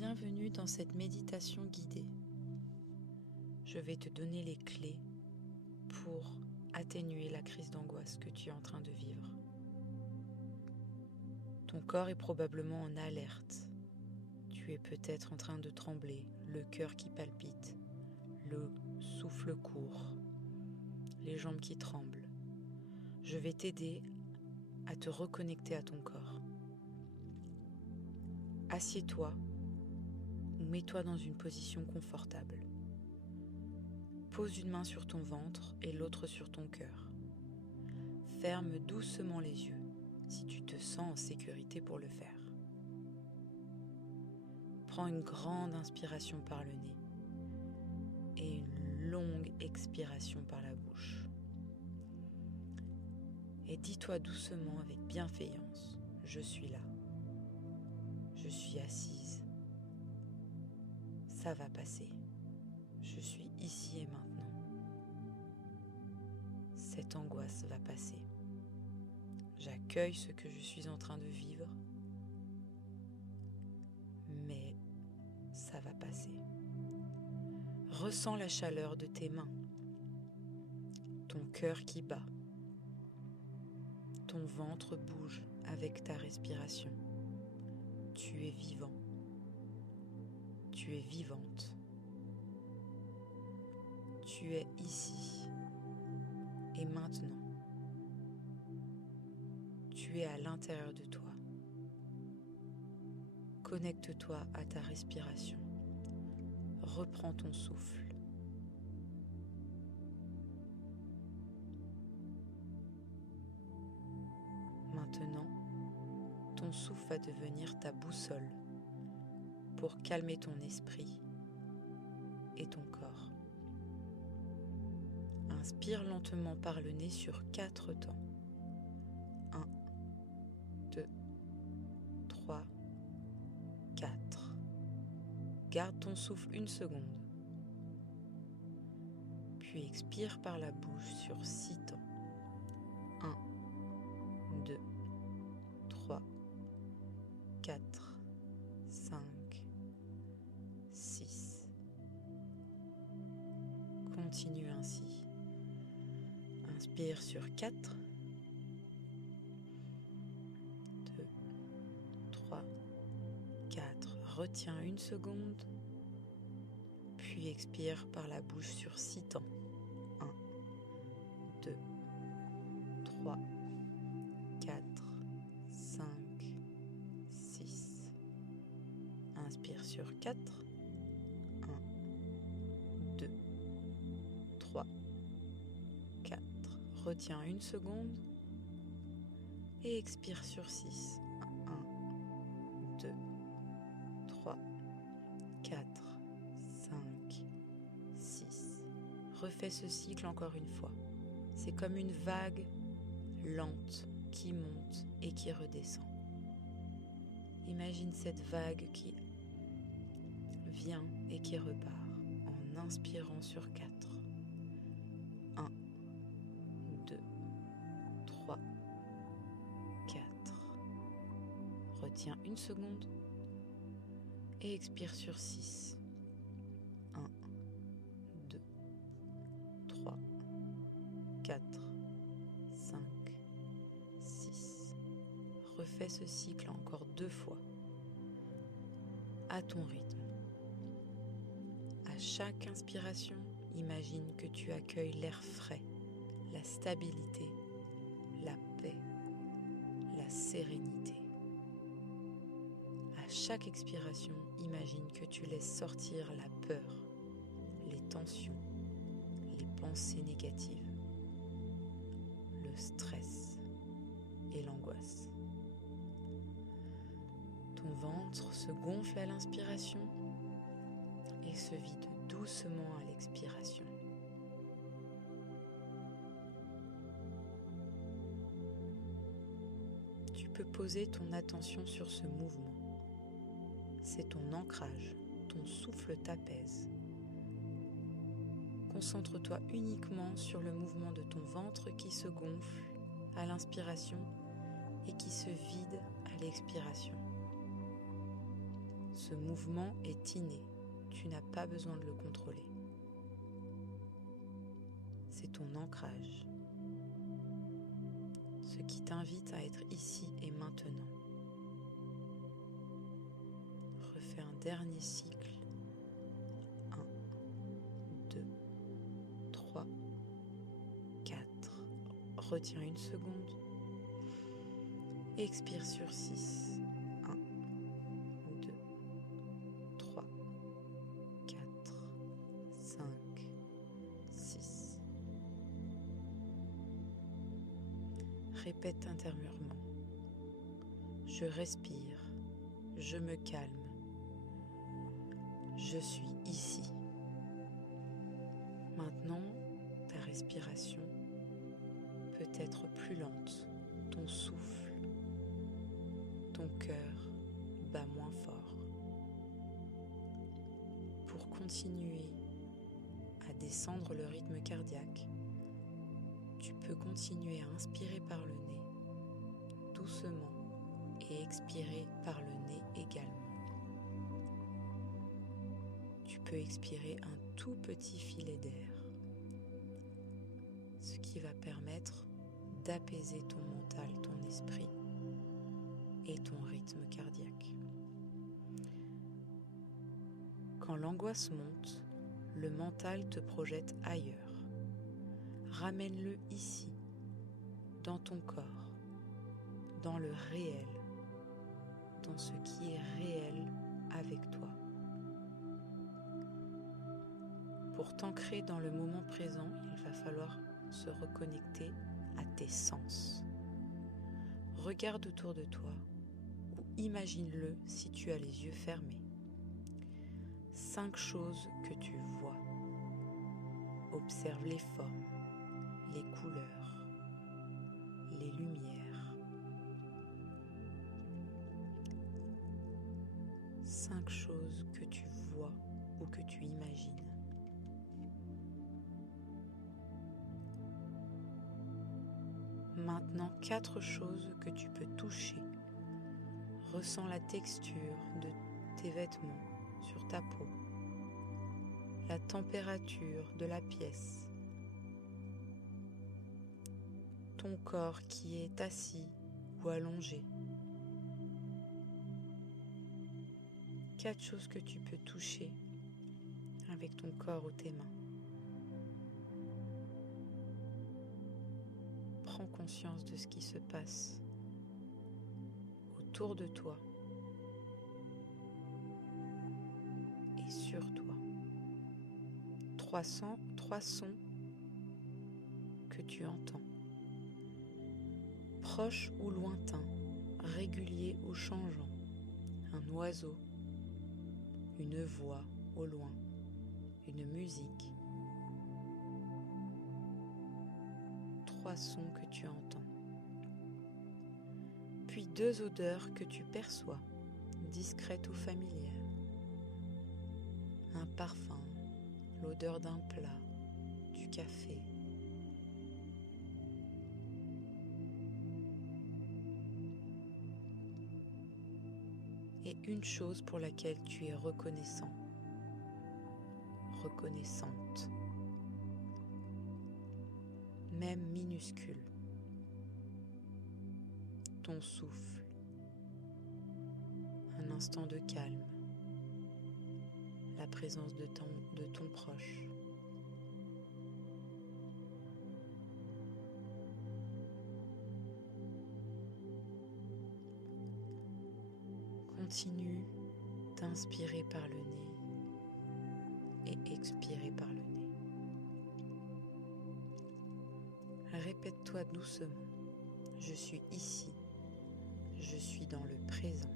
Bienvenue dans cette méditation guidée. Je vais te donner les clés pour atténuer la crise d'angoisse que tu es en train de vivre. Ton corps est probablement en alerte. Tu es peut-être en train de trembler, le cœur qui palpite, le souffle court, les jambes qui tremblent. Je vais t'aider à te reconnecter à ton corps. Assieds-toi ou mets-toi dans une position confortable. Pose une main sur ton ventre et l'autre sur ton cœur. Ferme doucement les yeux si tu te sens en sécurité pour le faire. Prends une grande inspiration par le nez et une longue expiration par la bouche. Et dis-toi doucement avec bienveillance, je suis là. Je suis assise. Ça va passer. Je suis ici et maintenant. Cette angoisse va passer. J'accueille ce que je suis en train de vivre, mais ça va passer. Ressens la chaleur de tes mains, ton cœur qui bat, ton ventre bouge avec ta respiration. Tu es vivant, tu es vivante, tu es ici et maintenant. Tu es à l'intérieur de toi. Connecte-toi à ta respiration. Reprends ton souffle. Maintenant, ton souffle va devenir ta boussole pour calmer ton esprit et ton corps. Inspire lentement par le nez sur 4 temps. 1, 2, 3, 4. Garde ton souffle 1 seconde. Puis expire par la bouche sur 6 temps. 1, 2, 3, 4, 5, 6. Continue ainsi. Inspire sur 4. 2, 3, 4. Retiens 1 seconde. Puis expire par la bouche sur 6 temps. 1, 2, 3, 4, 5, 6. Inspire sur 4. 1, 2, 3, 4. Retiens 1 seconde. Et expire sur 6. 1, 2, 3, 4, 5, 6. Refais ce cycle encore une fois. C'est comme une vague lente qui monte et qui redescend. Imagine cette vague qui vient et qui repart en inspirant sur 4. 1, 2, 3, 4. Retiens 1 seconde et expire sur 6. 1, 2, 3, 4, 5, 6. Refais ce cycle encore 2 fois, à ton rythme. À chaque inspiration, imagine que tu accueilles l'air frais, la stabilité, la paix, la sérénité. À chaque expiration, imagine que tu laisses sortir la peur, les tensions, les pensées négatives, le stress et l'angoisse. Ton ventre se gonfle à l'inspiration et se vide doucement à l'expiration. Tu peux poser ton attention sur ce mouvement. C'est ton ancrage, ton souffle t'apaise. Concentre-toi uniquement sur le mouvement de ton ventre qui se gonfle à l'inspiration et qui se vide à l'expiration. Ce Ce mouvement est inné, tu n'as pas besoin de le contrôler. C'est ton ancrage, ce qui t'invite à être ici et maintenant. Refais un dernier cycle. 1, 2, 3, 4. Retiens une seconde. Expire sur 6. 1, 2, 3, 4, 5, 6. Répète intérieurement. Je respire, je me calme, je suis ici. Maintenant, ta respiration peut être plus lente, ton souffle, ton cœur bat moins fort. Pour continuer à descendre le rythme cardiaque, tu peux continuer à inspirer par le nez, doucement, et expirer par le nez également. Tu peux expirer un tout petit filet d'air, ce qui va permettre d'apaiser ton mental, ton esprit et ton rythme cardiaque. Quand l'angoisse monte, le mental te projette ailleurs. Ramène-le ici, dans ton corps, dans le réel, dans ce qui est réel avec toi. Pour t'ancrer dans le moment présent, il va falloir se reconnecter à tes sens. Regarde autour de toi ou imagine-le si tu as les yeux fermés. 5 choses que tu vois. Observe les formes, les couleurs, les lumières. 5 choses que tu vois ou que tu imagines. Maintenant, 4 choses que tu peux toucher. Ressens la texture de tes vêtements sur ta peau, la température de la pièce, ton corps qui est assis ou allongé. 4 choses que tu peux toucher avec ton corps ou tes mains. Prends conscience de ce qui se passe autour de toi et sur toi. 3 sons que tu entends. Proches ou lointains, réguliers ou changeants. Un oiseau, une voix au loin, une musique. 3 sons que tu entends. Puis 2 odeurs que tu perçois, discrètes ou familières. Un parfum, l'odeur d'un plat, du café. Et une chose pour laquelle tu es reconnaissant, reconnaissante, même minuscule. Ton souffle, un instant de calme, la présence de ton proche. Continue d'inspirer par le nez et expirer par le nez. Répète-toi doucement, je suis ici, je suis dans le présent.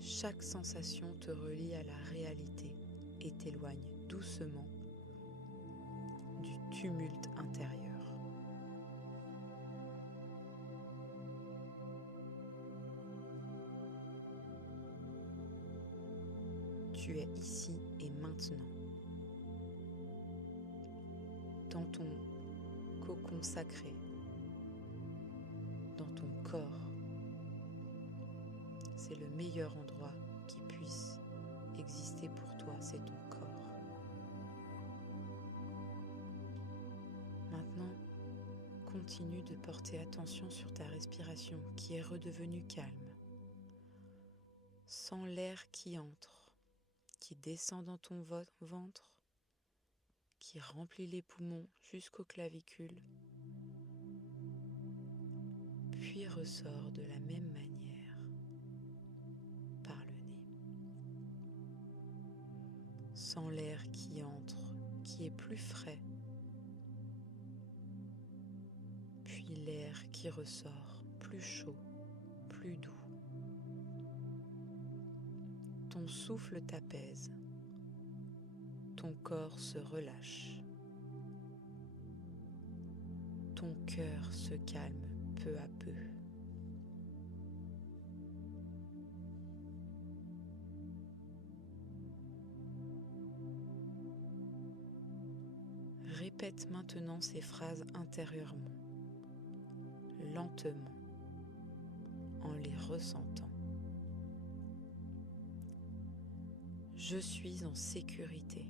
Chaque sensation te relie à la réalité et t'éloigne doucement du tumulte intérieur. Tu es ici et maintenant, dans ton cocon sacré, dans ton corps. c'est le meilleur endroit qui puisse exister pour toi, c'est ton corps. Maintenant, continue de porter attention sur ta respiration qui est redevenue calme. Sens l'air qui entre, qui descend dans ton ventre, qui remplit les poumons jusqu'aux clavicules, puis ressort de la même manière par le nez. Sens l'air qui entre, qui est plus frais, puis l'air qui ressort, plus chaud, plus doux. Ton souffle t'apaise, ton corps se relâche, ton cœur se calme peu à peu. Répète maintenant ces phrases intérieurement, lentement, en les ressentant. Je suis en sécurité.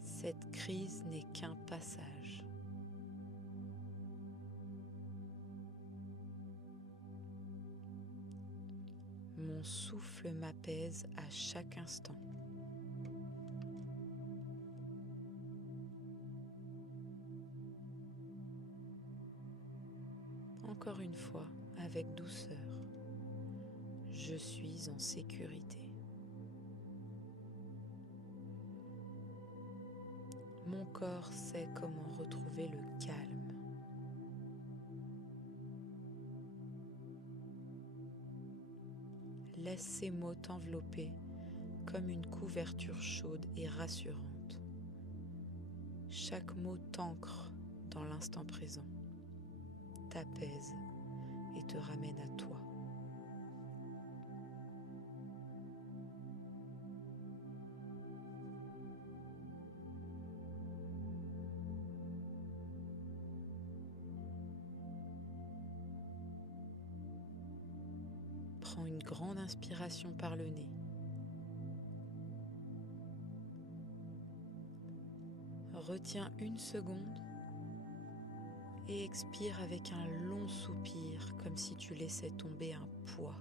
Cette crise n'est qu'un passage. Mon souffle m'apaise à chaque instant. Encore une fois, avec douceur, je suis en sécurité. Mon corps sait comment retrouver le calme. Laisse ces mots t'envelopper comme une couverture chaude et rassurante. Chaque mot t'ancre dans l'instant présent, t'apaise et te ramène à toi. Prends une grande inspiration par le nez. Retiens une seconde et expire avec un long soupir, comme si tu laissais tomber un poids.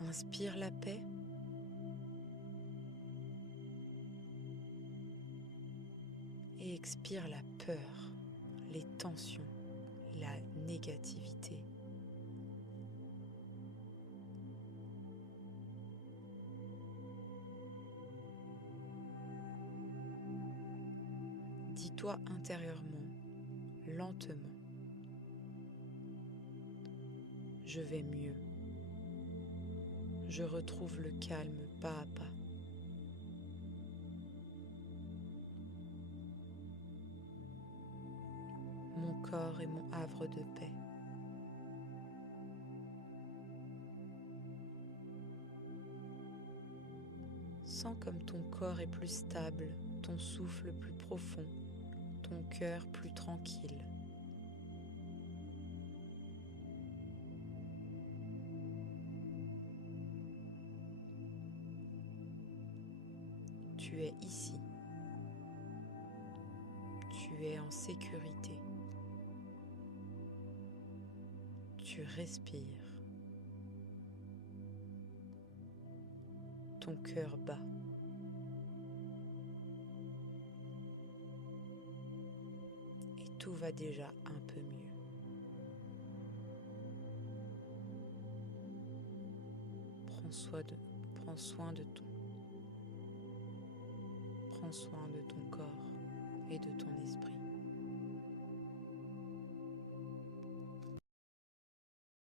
Inspire la paix. Et expire la peur, les tensions, la négativité. Dis-toi intérieurement, lentement, je vais mieux. Je retrouve le calme pas à pas. Mon corps est mon havre de paix. Sens comme ton corps est plus stable, ton souffle plus profond, ton cœur plus tranquille. Tu es ici. Tu es en sécurité. Tu respires. Ton cœur bat. Et tout va déjà un peu mieux. Prends soin de ton corps et de ton esprit.